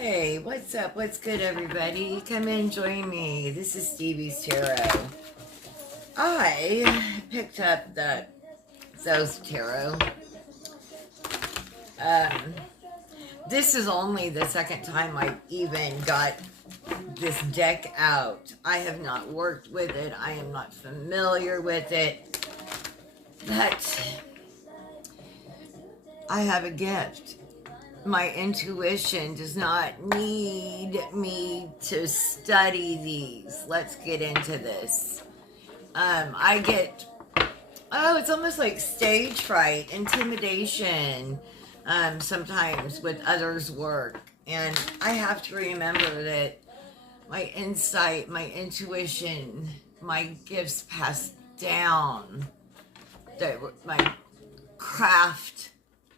Hey, what's up? What's good, everybody? Come in, join me. This is Stevie's Tarot. I picked up the Those Tarot. This is only the second time I've even got this deck out. I have not worked with it. I am not familiar with it. But I have a gift. My intuition does not need me to study these. Let's get into this. I get, it's almost like stage fright, intimidation, sometimes with others' work. And I have to remember that my insight, my intuition, my gifts passed down, my craft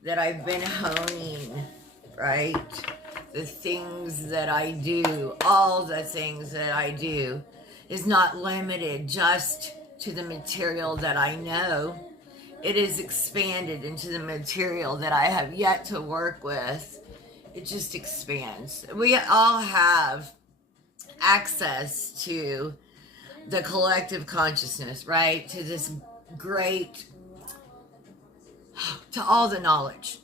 that I've been honing, right? The things that I do, all the things that I do is not limited just to the material that I know. It is expanded into the material that I have yet to work with. It just expands. We all have access to the collective consciousness, right? To this great, to all the knowledge.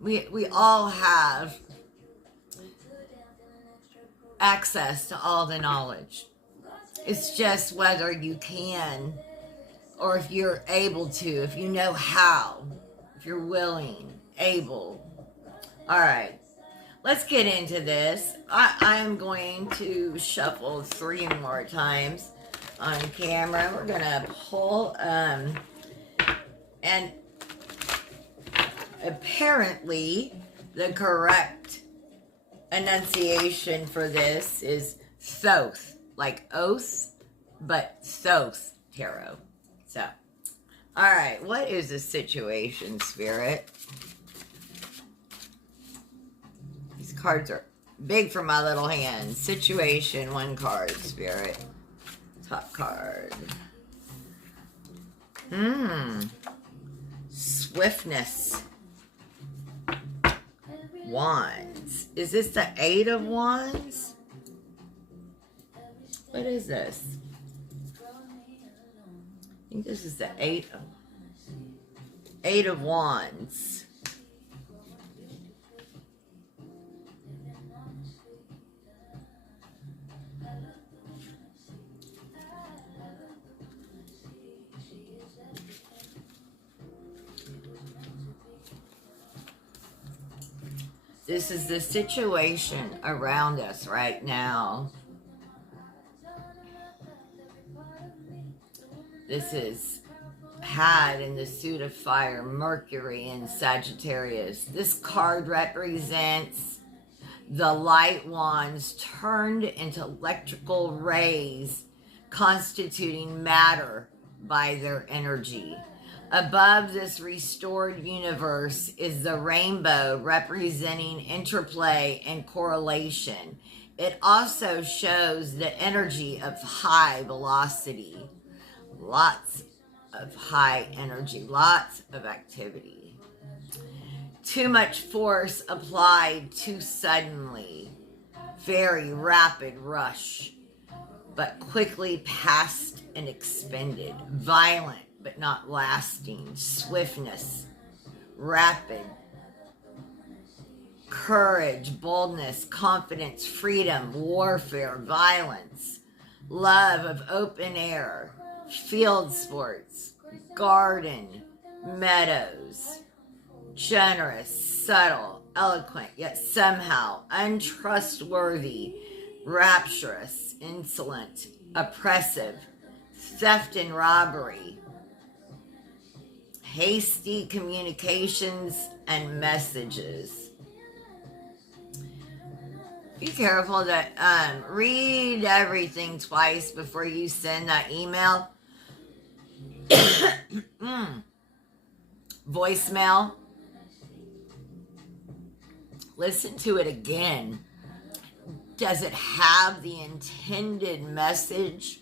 We all have access to all the knowledge. It's just whether you can, or if you're able to, if you know how, if you're willing, able. All right, let's get into this. I am going to shuffle 3 more times on camera. We're gonna pull, and apparently the correct enunciation for this is Thoth, like oath, but Thoth tarot. So, all right, what is the situation, Spirit? These cards are big for my little hand. Situation, 1 card, Spirit. Top card. Swiftness. Wands. Is this the 8 of Wands? What is this? I think this is the 8 of Wands. This is the situation around us right now. This is had in the suit of fire, Mercury in Sagittarius. This card represents the light wands turned into electrical rays, constituting matter by their energy. Above this restored universe is the rainbow representing interplay and correlation. It also shows the energy of high velocity. Lots of high energy, lots of activity. Too much force applied too suddenly. Very rapid rush, but quickly passed and expended. Violent, but not lasting. Swiftness, rapid. Courage, boldness, confidence, freedom, warfare, violence. Love of open air, field sports, garden, meadows. Generous, subtle, eloquent, yet somehow untrustworthy, rapturous, insolent, oppressive, theft and robbery, hasty communications and messages. Be careful that read everything twice before you send that email. Voicemail. Listen to it again. Does it have the intended message?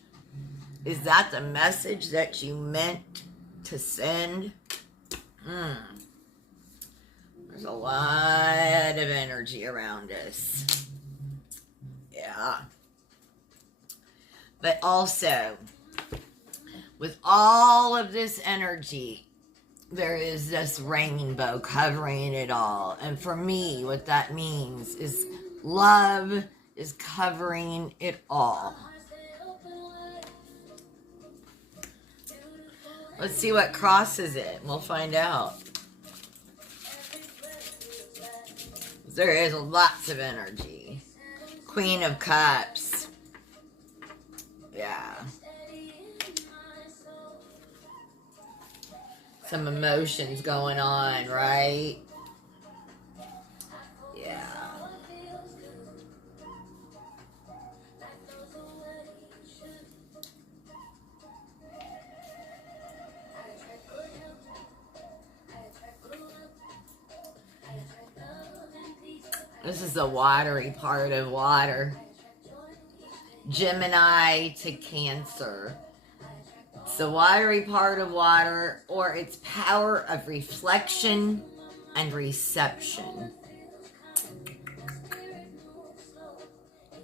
Is that the message that you meant to send? There's a lot of energy around us. Yeah. But also, with all of this energy, there is this rainbow covering it all. And for me, what that means is love is covering it all. Let's see what crosses it. We'll find out. There is lots of energy. Queen of Cups. Yeah. Some emotions going on, right? Yeah. This is the watery part of water. Gemini to Cancer. It's the watery part of water, or its power of reflection and reception.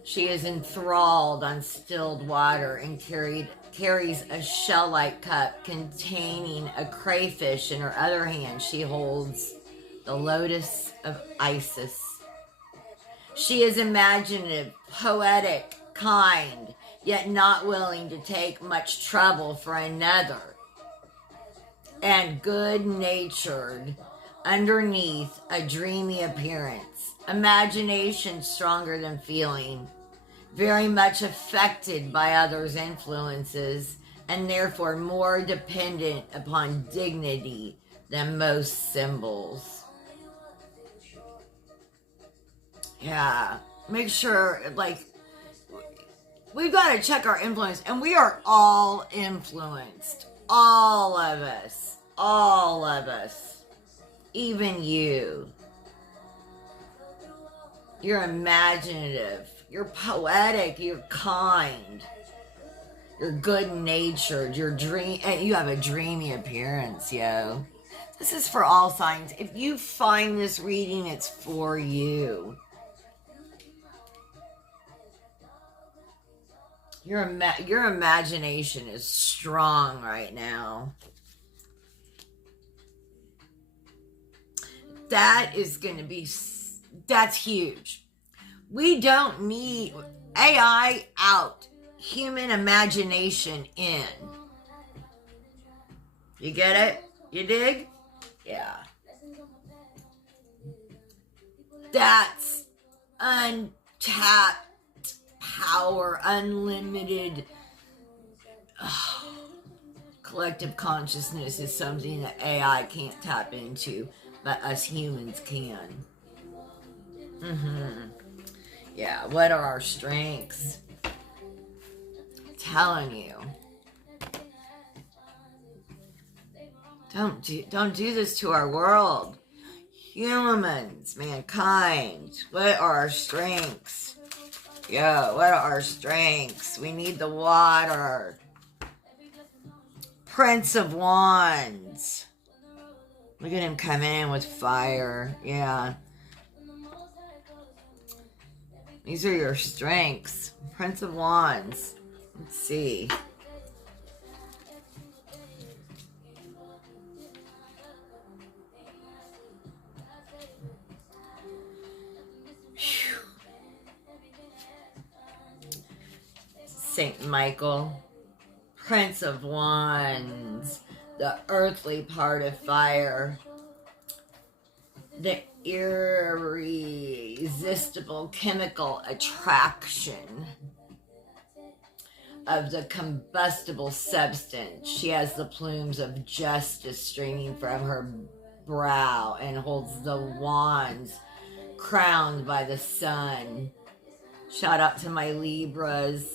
She is enthralled on stilled water and carries a shell-like cup containing a crayfish. In her other hand, she holds the lotus of Isis. She is imaginative, poetic, kind, yet not willing to take much trouble for another, and good-natured underneath a dreamy appearance. Imagination stronger than feeling, very much affected by others' influences, and therefore more dependent upon dignity than most symbols. Yeah, make sure, like, we've got to check our influence, and we are all influenced. All of us. All of us. Even you. You're imaginative. You're poetic. You're kind. You're good-natured. You have a dreamy appearance, yo. This is for all signs. If you find this reading, it's for you. Your imagination is strong right now. That's huge. We don't need AI out, human imagination in. You get it? You dig? Yeah. That's untapped power, unlimited. Collective consciousness is something that AI can't tap into, but us humans can. Yeah, what are our strengths? I'm telling you. Don't do this to our world. Humans, mankind, what are our strengths? Yo, what are our strengths? We need the water. Prince of Wands. Look at him come in with fire. Yeah. These are your strengths. Prince of Wands. Let's see. Saint Michael, Prince of Wands, the earthly part of fire, the irresistible chemical attraction of the combustible substance. She has the plumes of justice streaming from her brow and holds the wands crowned by the sun. Shout out to my Libras.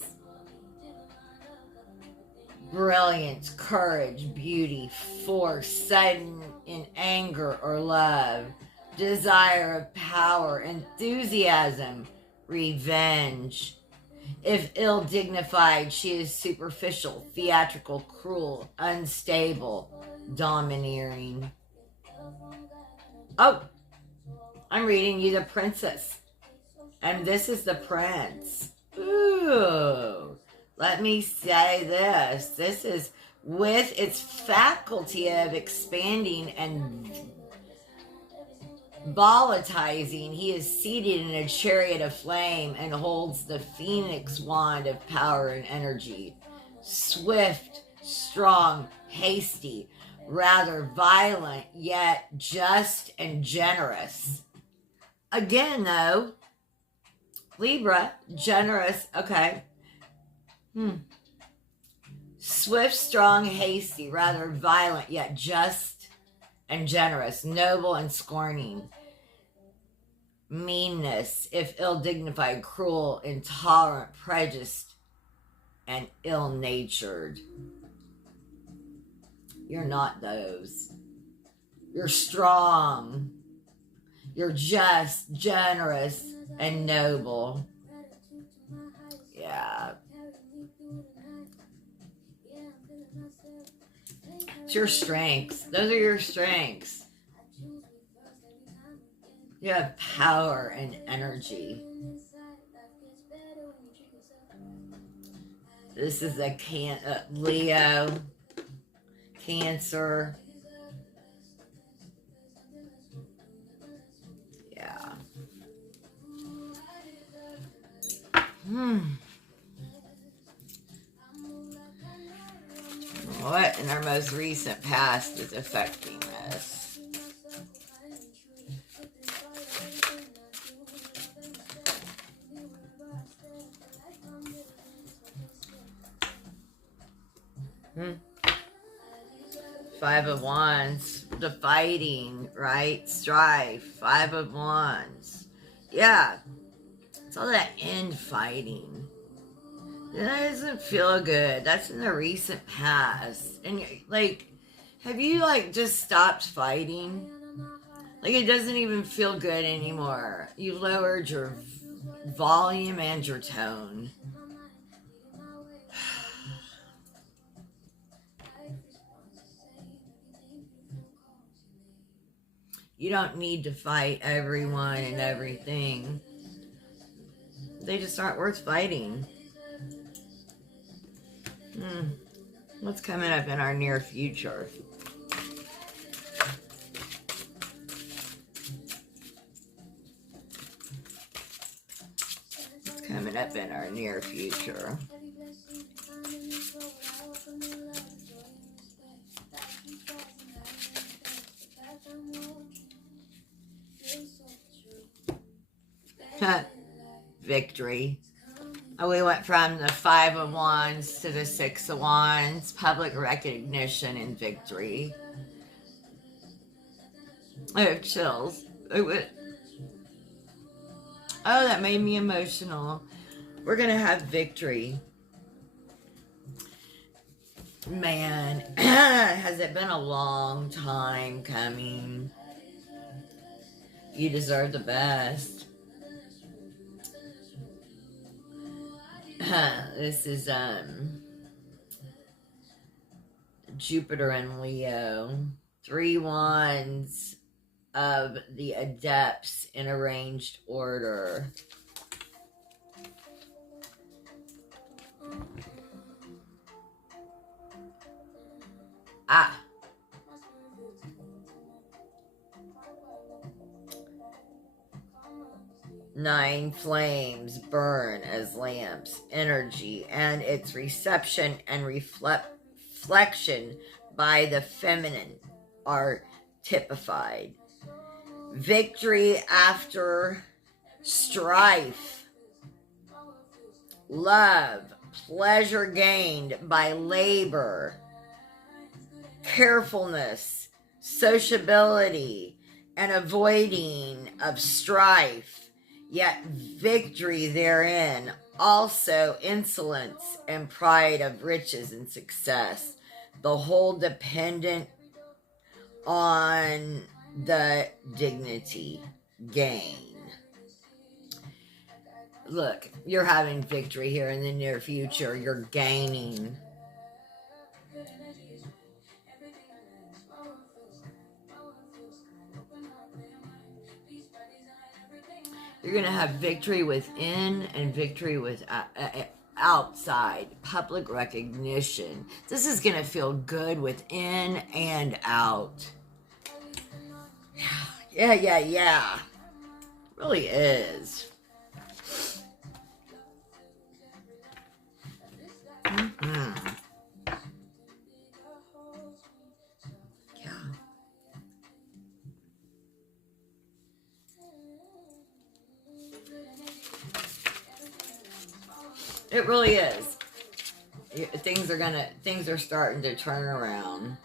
Brilliance, courage, beauty, force, sudden in anger or love, desire of power, enthusiasm, revenge. If ill-dignified, she is superficial, theatrical, cruel, unstable, domineering. Oh, I'm reading you the princess. And this is the prince. Ooh. Let me say this. This is with its faculty of expanding and volatilizing. He is seated in a chariot of flame and holds the phoenix wand of power and energy. Swift, strong, hasty, rather violent, yet just and generous. Again, though, Libra, generous, okay. Swift, strong, hasty, rather violent, yet just and generous, noble and scorning. Meanness, if ill-dignified, cruel, intolerant, prejudiced, and ill-natured. You're not those. You're strong. You're just, generous, and noble. Yeah. It's your strengths. Those are your strengths. You have power and energy. This is a Leo, Cancer. Yeah. What in our most recent past is affecting us? Five of Wands, the fighting, right? Strife, Five of Wands. Yeah, it's all that infighting. That doesn't feel good. That's in the recent past. And like, have you like just stopped fighting? Like it doesn't even feel good anymore. You've lowered your volume and your tone. You don't need to fight everyone and everything. They just aren't worth fighting. What's coming up in our near future? What's coming up in our near future? Victory. We went from the Five of Wands to the Six of Wands. Public recognition and victory. I have chills. Oh, that made me emotional. We're going to have victory. Man, has it been a long time coming? You deserve the best. This is Jupiter and Leo. 3 Wands of the Adepts in arranged order. Ah. Nine flames burn as lamps. Energy and its reception and reflection by the feminine are typified. Victory after strife. Love, pleasure gained by labor. Carefulness, sociability, and avoiding of strife. Yet victory therein, also insolence and pride of riches and success, the whole dependent on the dignity gain. Look, you're having victory here in the near future. You're gaining. You're going to have victory within and victory with outside. Public recognition. This is going to feel good within and out. Yeah. It really is. It really is. Things are starting to turn around.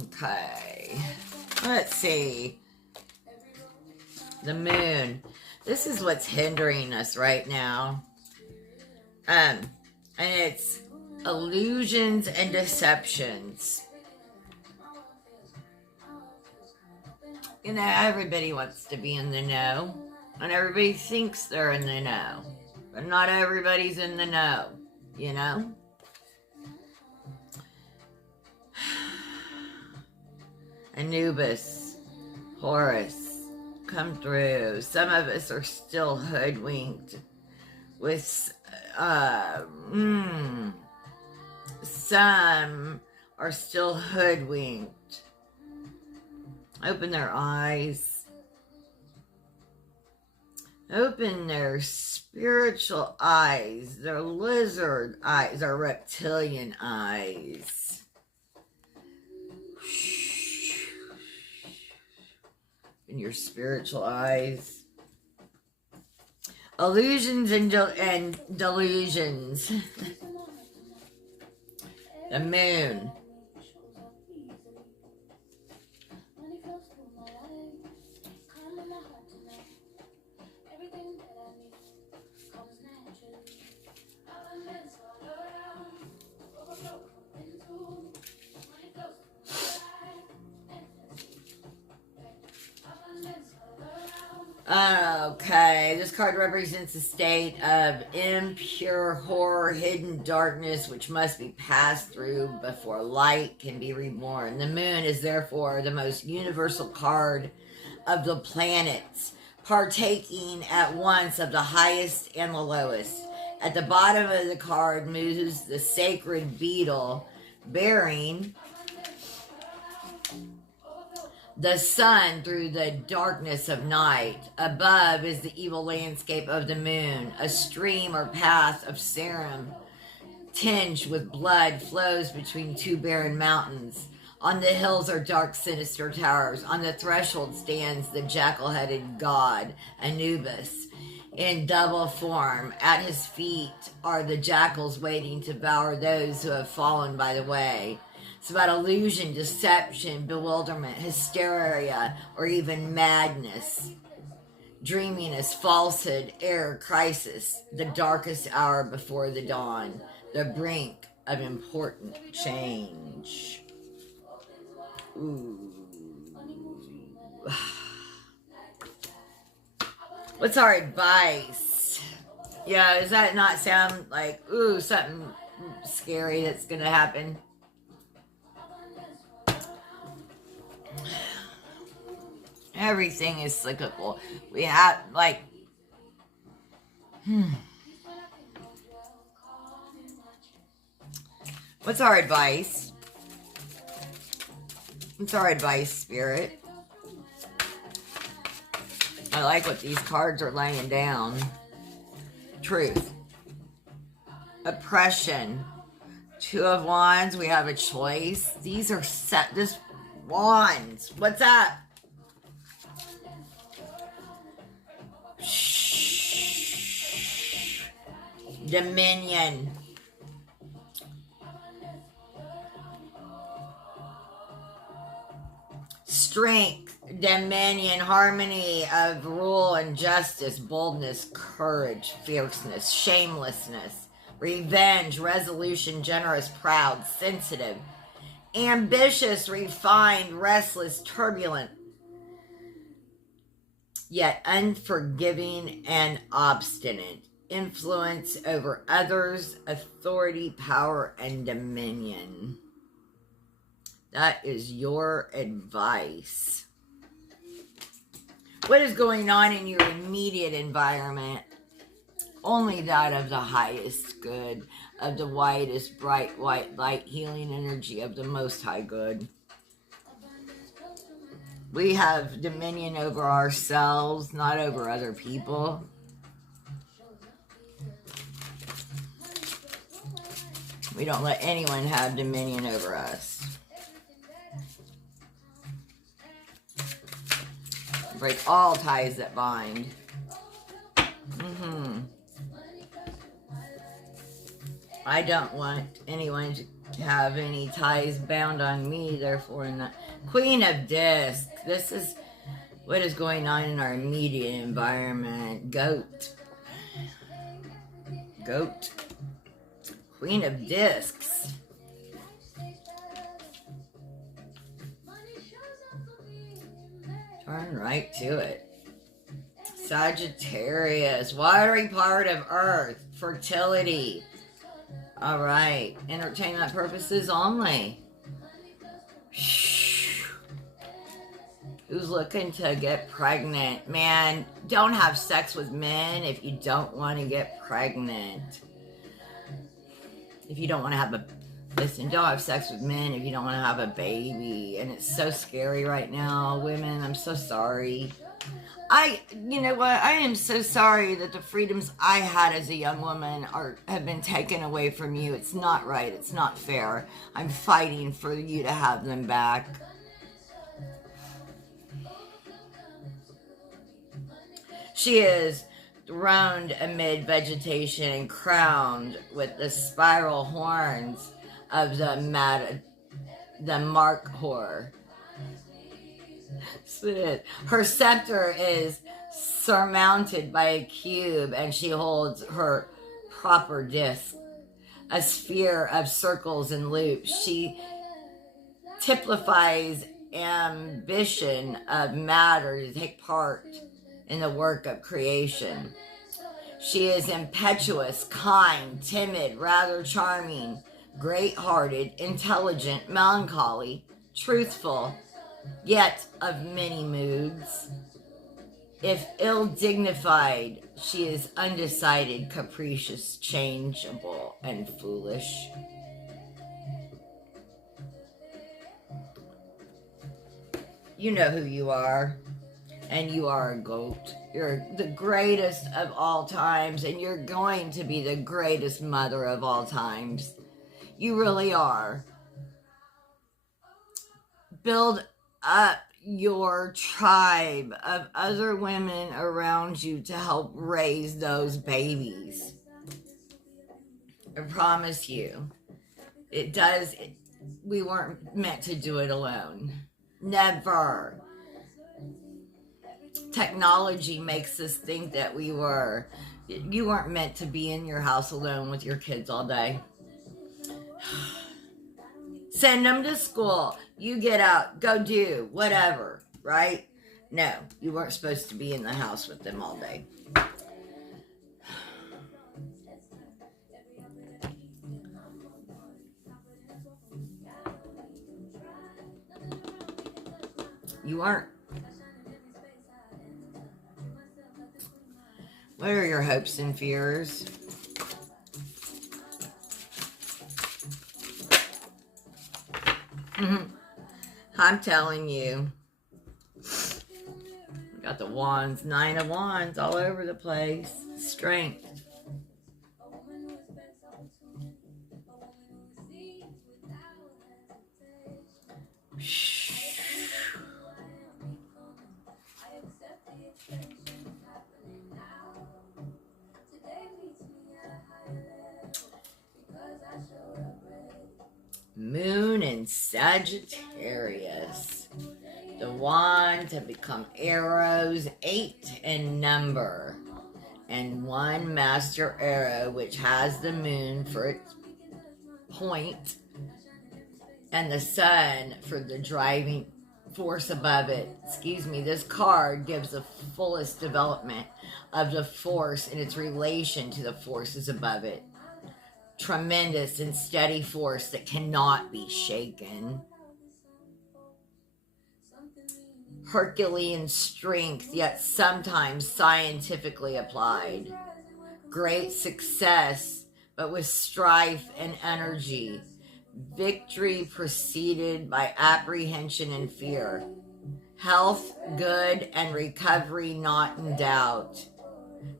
Okay. Let's see. The moon. This is what's hindering us right now. And it's illusions and deceptions. You know, everybody wants to be in the know. And everybody thinks they're in the know. But not everybody's in the know. You know? Anubis, Horus, come through. Some of us are still hoodwinked with, some are still hoodwinked. Open their eyes. Open their spiritual eyes, their lizard eyes, their reptilian eyes. In your spiritual eyes. Illusions and delusions. The moon. Okay, this card represents a state of impure horror, hidden darkness, which must be passed through before light can be reborn. The moon is therefore the most universal card of the planets, partaking at once of the highest and the lowest. At the bottom of the card moves the sacred beetle, bearing the sun through the darkness of night. Above is the evil landscape of the moon. A stream or path of serum, tinged with blood, flows between two barren mountains. On the hills are dark, sinister towers. On the threshold stands the jackal-headed god, Anubis, in double form. At his feet are the jackals waiting to devour those who have fallen by the way. It's about illusion, deception, bewilderment, hysteria, or even madness. Dreaminess, falsehood, error, crisis, the darkest hour before the dawn, the brink of important change. Ooh. What's our advice? Yeah, does that not sound like, ooh, something scary that's going to happen? Everything is cyclical. We have, like, What's our advice? What's our advice, Spirit? I like what these cards are laying down. Truth. Oppression. Two of Wands. We have a choice. These are set. This Wands. What's up? Dominion. Strength, dominion, harmony of rule and justice, boldness, courage, fierceness, shamelessness, revenge, resolution, generous, proud, sensitive, ambitious, refined, restless, turbulent, yet unforgiving and obstinate. Influence over others, authority, power, and dominion. That is your advice. What is going on in your immediate environment? Only that of the highest good, of the widest, bright, white light, healing energy of the most high good. We have dominion over ourselves, not over other people. We don't let anyone have dominion over us. Break all ties that bind. I don't want anyone to have any ties bound on me, therefore not. Queen of Discs. This is what is going on in our immediate environment. Goat. Queen of Discs. Turn right to it. Sagittarius. Watery part of Earth. Fertility. All right. Entertainment purposes only. Who's looking to get pregnant? Man, don't have sex with men if you don't want to get pregnant. If you don't want to have a... Listen, don't have sex with men if you don't want to have a baby. And it's so scary right now. Women, I'm so sorry. You know what? I am so sorry that the freedoms I had as a young woman have been taken away from you. It's not right. It's not fair. I'm fighting for you to have them back. She is throned amid vegetation and crowned with the spiral horns of the Mark whore. Her scepter is surmounted by a cube, and she holds her proper disc, a sphere of circles and loops. She typifies ambition of matter to take part in the work of creation. She is impetuous, kind, timid, rather charming, great-hearted, intelligent, melancholy, truthful, yet of many moods. If ill-dignified, she is undecided, capricious, changeable, and foolish. You know who you are, and you are a goat. You're the greatest of all times, and you're going to be the greatest mother of all times. You really are. Build up your tribe of other women around you to help raise those babies. I promise you, we weren't meant to do it alone. Never. Technology makes us think that you weren't meant to be in your house alone with your kids all day. Send them to school. You get out, go do whatever, right? No, you weren't supposed to be in the house with them all day. You weren't. What are your hopes and fears? I'm telling you. Got the wands, 9 of wands all over the place. Strength. Moon in Sagittarius. The wand to become arrows, 8 in number. And 1 master arrow, which has the moon for its point. And the sun for the driving force above it. Excuse me. This card gives the fullest development of the force in its relation to the forces above it. Tremendous and steady force that cannot be shaken. Herculean strength, yet sometimes scientifically applied. Great success, but with strife and energy. Victory preceded by apprehension and fear. Health good and recovery not in doubt.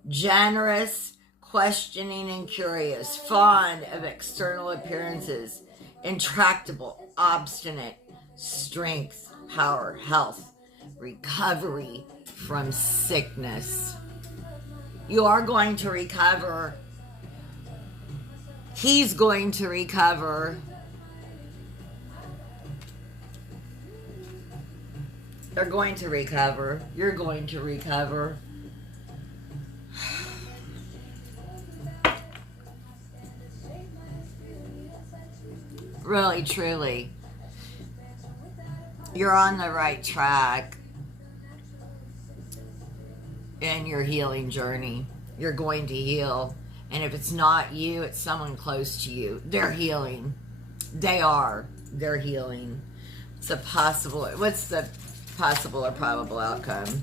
Generous, questioning and curious, fond of external appearances, intractable, obstinate, strength, power, health, recovery from sickness. You are going to recover. He's going to recover. They're going to recover. You're going to recover. Really, truly. You're on the right track in your healing journey. You're going to heal. And if it's not you, it's someone close to you. They're healing. They're healing. What's the possible or probable outcome?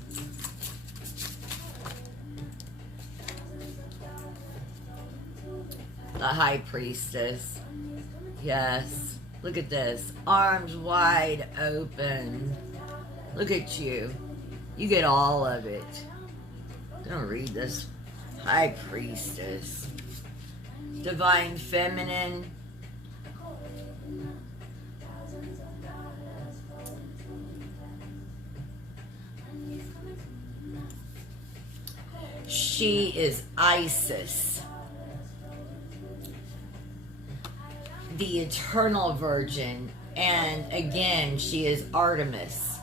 The High Priestess. Yes. Look at this. Arms wide open. Look at you. You get all of it. I'm gonna read this. High Priestess. Divine Feminine. She is Isis, the eternal virgin, and again, she is Artemis.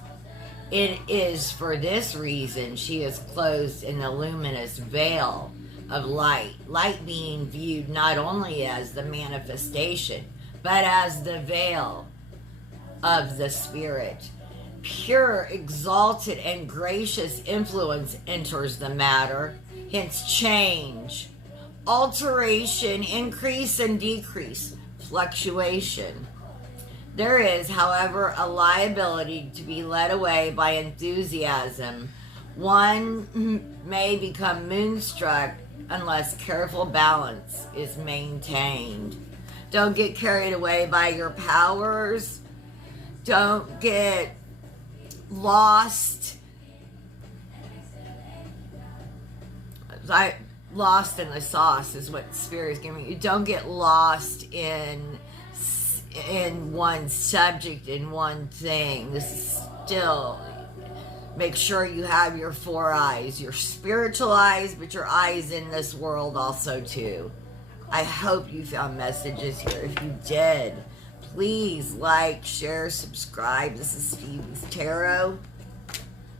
It is for this reason she is clothed in a luminous veil of light. Light being viewed not only as the manifestation, but as the veil of the spirit. Pure, exalted, and gracious influence enters the matter, hence change, alteration, increase and decrease, fluctuation. There is, however, a liability to be led away by enthusiasm. One may become moonstruck unless careful balance is maintained. Don't get carried away by your powers. Don't get lost. Lost in the sauce is what Spirit is giving you. Don't get lost in one subject, in one thing. This is still, make sure you have your four eyes, your spiritual eyes, but your eyes in this world also too. I hope you found messages here. If you did, please like, share, subscribe. This is Stevie's Tarot.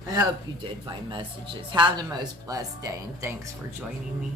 I hope you did find messages. Have the most blessed day, and thanks for joining me.